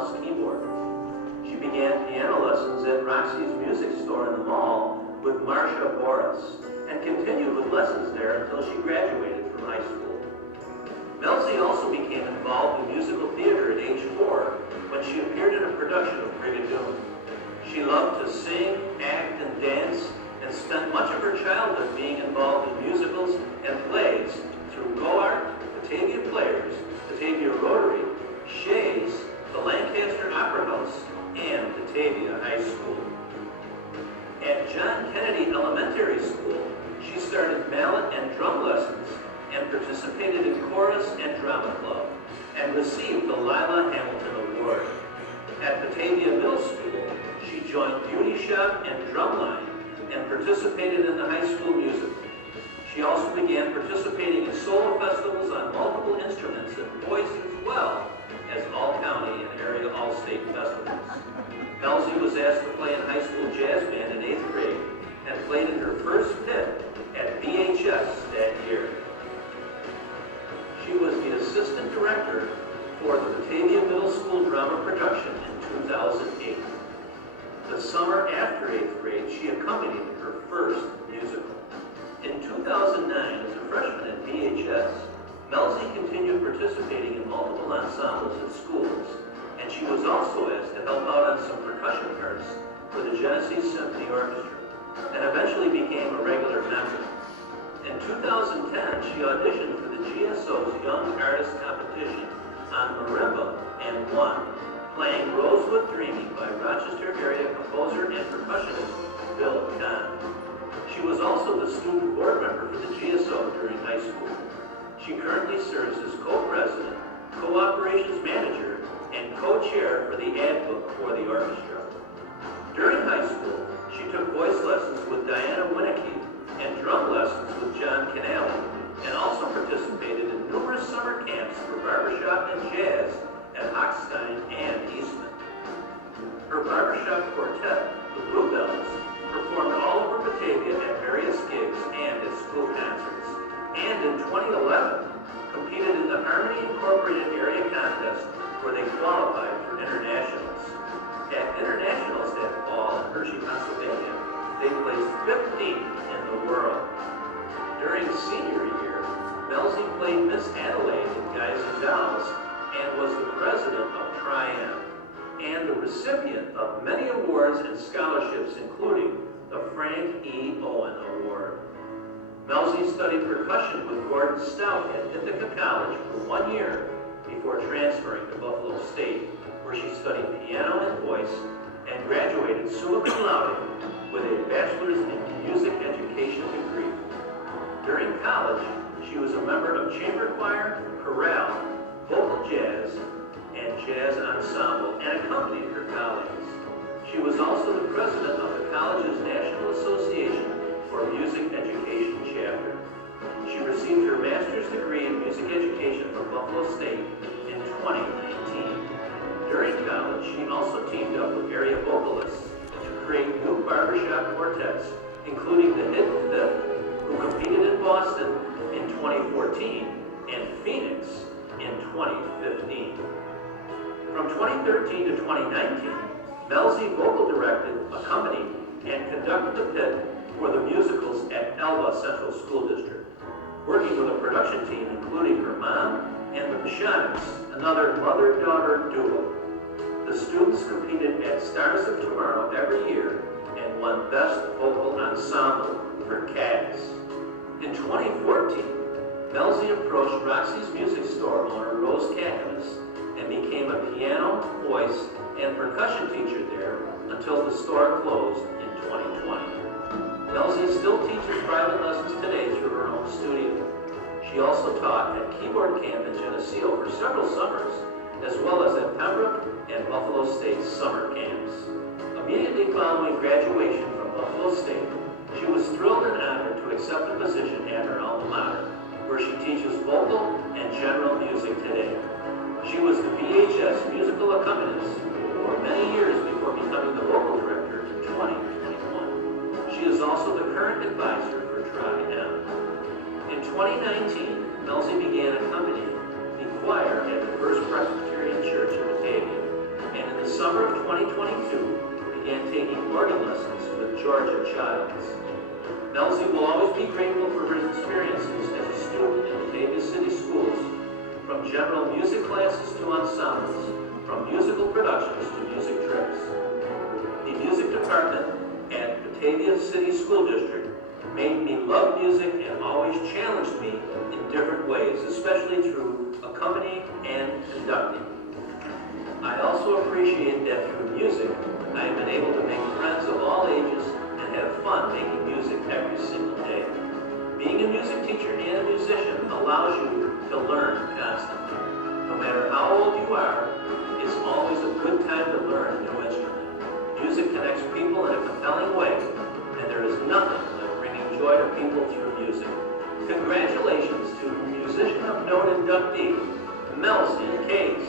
mouse keyboard. She began piano lessons at Roxy's Music Store in the mall with Marcia Boris, and continued with lessons there until she graduated from high school. Melzie also became involved in musical theater at age 4 when she appeared in a production of Brigadoon. She loved to sing, act, and dance, and spent much of her childhood being involved in musicals and plays through Go-Art, Batavia Players, Batavia Rotary, Shays, the Lancaster Opera House, and Batavia High School. At John Kennedy Elementary School, she started mallet and drum lessons and participated in chorus and drama club, and received the Lila Hamilton Award. At Batavia Middle School, she joined Beauty Shop and Drumline and participated in the high school musical. She also began participating in solo festivals on multiple instruments and voice as well as all-county and area all-state festivals. Melzie was asked to play in high school jazz band in 8th grade and played in her first pit at BHS that year. She was the assistant director for the Batavia Middle School drama production in 2008. The summer after 8th grade, she accompanied her first musical. In 2009, as a freshman at BHS, Melzie continued participating in multiple ensembles at schools, and she was also asked to help out on some percussion parts for the Genesee Symphony Orchestra, and eventually became a regular member. In 2010, she auditioned for the GSO's Young Artist Competition on marimba and won, playing Rosewood Dreaming by Rochester area composer and percussionist Bill Kahn. She was also the student board member for the GSO during high school. She currently serves as co-president, co-operations manager, and co-chair for the ad book for the orchestra. During high school, she took voice lessons with Diana Winnicky and drum lessons with John Canale, and also participated in numerous summer camps for barbershop and jazz at Hochstein and Eastman. Her barbershop quartet, the Bluebells, performed all over Batavia at various gigs and at school concerts, and in 2011 competed in the Harmony Incorporated Area Contest where they qualified for internationals. At internationals that fall in Hershey, Pennsylvania, they placed 15th in the world. During senior year, Melzie played Miss Adelaide in Guys and Dolls and was the president of Tri-M and the recipient of many awards and scholarships, including the Frank E. Owen Award. Melzie studied percussion with Gordon Stout at Ithaca College for 1 year before transferring to Buffalo State, where she studied piano and voice and graduated summa cum laude with a bachelor's in music education degree. During college, she was a member of chamber choir, chorale, vocal jazz, and jazz ensemble, and accompanied her colleagues. She was also the president of the college's National Association for Music Education chapter. She received her master's degree in music education from Buffalo State in 2019. During college, she also teamed up with area vocalists to create new barbershop quartets, including the Hidden Fifth, who competed in Boston in 2014 and Phoenix in 2015. From 2013 to 2019, Melzie vocal directed, accompanied, and conducted the pit for the musicals at Elba Central School District, working with a production team including her mom and the Pashonics, another mother-daughter duo. The students competed at Stars of Tomorrow every year and won Best Vocal Ensemble for Cass. In 2014, Melzie approached Roxy's Music Store owner Rose Cackamus and became a piano, voice, and percussion teacher there until the store closed in 2020. Melzie still teaches private lessons today through her own studio. She also taught at Keyboard Camp in Geneseo for several summers, as well as at Pembroke and Buffalo State summer camps. Immediately following graduation from Buffalo State, she was thrilled and honored to accept a position at her alma mater, where she teaches vocal and general music today. She was the BHS musical accompanist for many years before becoming the vocal director in 2021. She is also the current advisor for Tri-M. In 2019, Melzie began accompanying the choir at the First Presbyterian Church in Batavia and in the summer of 2022 began taking organ lessons with Georgia Childs. Melzie will always be grateful for her experiences as a student in Batavia City Schools, from general music classes to ensembles, from musical productions to music trips. The music department at Batavia City School District made me love music and always challenged me in different ways, especially through accompanying and conducting. I also appreciate that through music, I have been able to make friends of all ages and have fun making music every single day. Being a music teacher and a musician allows you to learn constantly. No matter how old you are, it's always a good time to learn a new instrument. Music connects people in a compelling way, and there is nothing like bringing joy to people through music. Congratulations to Musician of Note inductee, Melzie Case.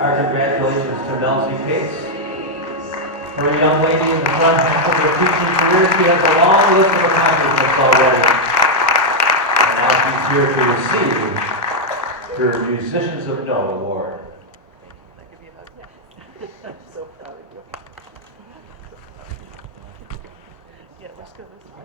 Our congratulations to Melzie Case. For a young lady in the front half of her teaching career, she has a long list of accomplishments already. And now she's here to receive her Musicians of Note Award. So proud of you. Yeah, let's go this way.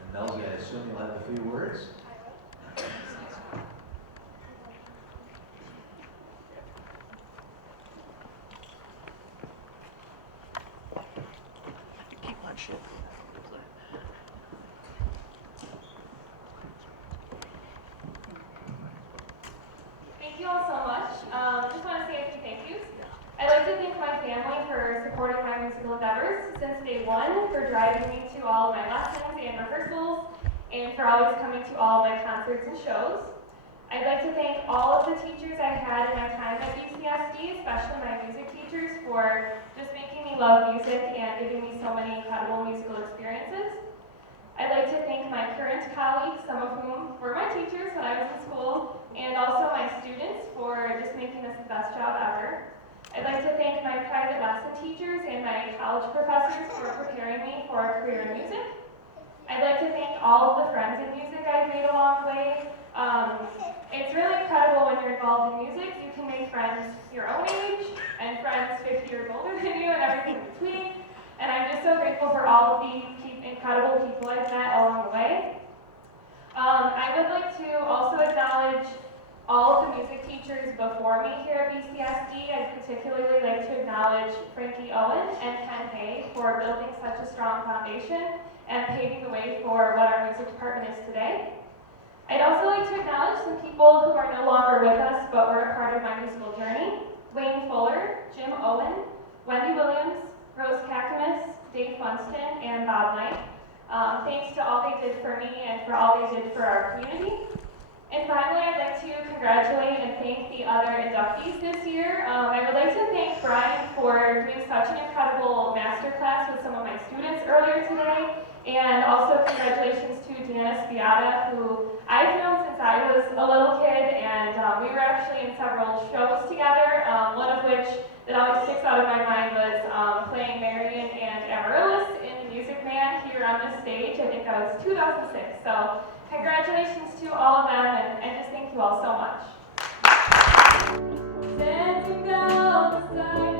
And Melzie, I assume you'll have a few words. Keep on shit. Thank you all so much. Just want to say a few thank yous. I'd like to thank my family for supporting my musical endeavors since day one, for driving me to all of my lessons and rehearsals, and for always coming to all of my concerts and shows. I'd like to thank all of the teachers I had in my time at BCSD, especially my music teachers, for just making me love music and giving me so many incredible musical experiences. I'd like to thank my current colleagues, some of whom were my teachers when I was in school, and also my students for just making this the best job ever. I'd like to thank my private lesson teachers and my college professors for preparing me for a career in music. I'd like to thank all of the friends in music I've made along the way. It's really incredible when you're involved in music. You can make friends your own age and friends 50 years older than you and everything in between. And I'm just so grateful for all of the incredible people I've met along the way. I would like to also acknowledge all of the music teachers before me here at BCSD. I'd particularly like to acknowledge Frankie Owen and Ken Hay for building such a strong foundation and paving the way for what our music department is today. I'd also like to acknowledge some people who are no longer with us but were a part of my musical journey: Wayne Fuller, Jim Owen, Wendy Williams, Rose Cactamus, Dave Funston, and Bob Knight. Thanks to all they did for me and for all they did for our community. And finally, I'd like to congratulate and thank the other inductees this year. I would like to thank Brian for doing such an incredible masterclass with some of my students earlier today. And also congratulations to Paul Spiotta, who I've known since I was a little kid, and we were actually in several shows together, one of which that always sticks out in my mind was playing Marion and Amaryllis in The Music Man here on this stage. I think that was 2006. So congratulations to all of them, and just thank you all so much. Dancing down the side.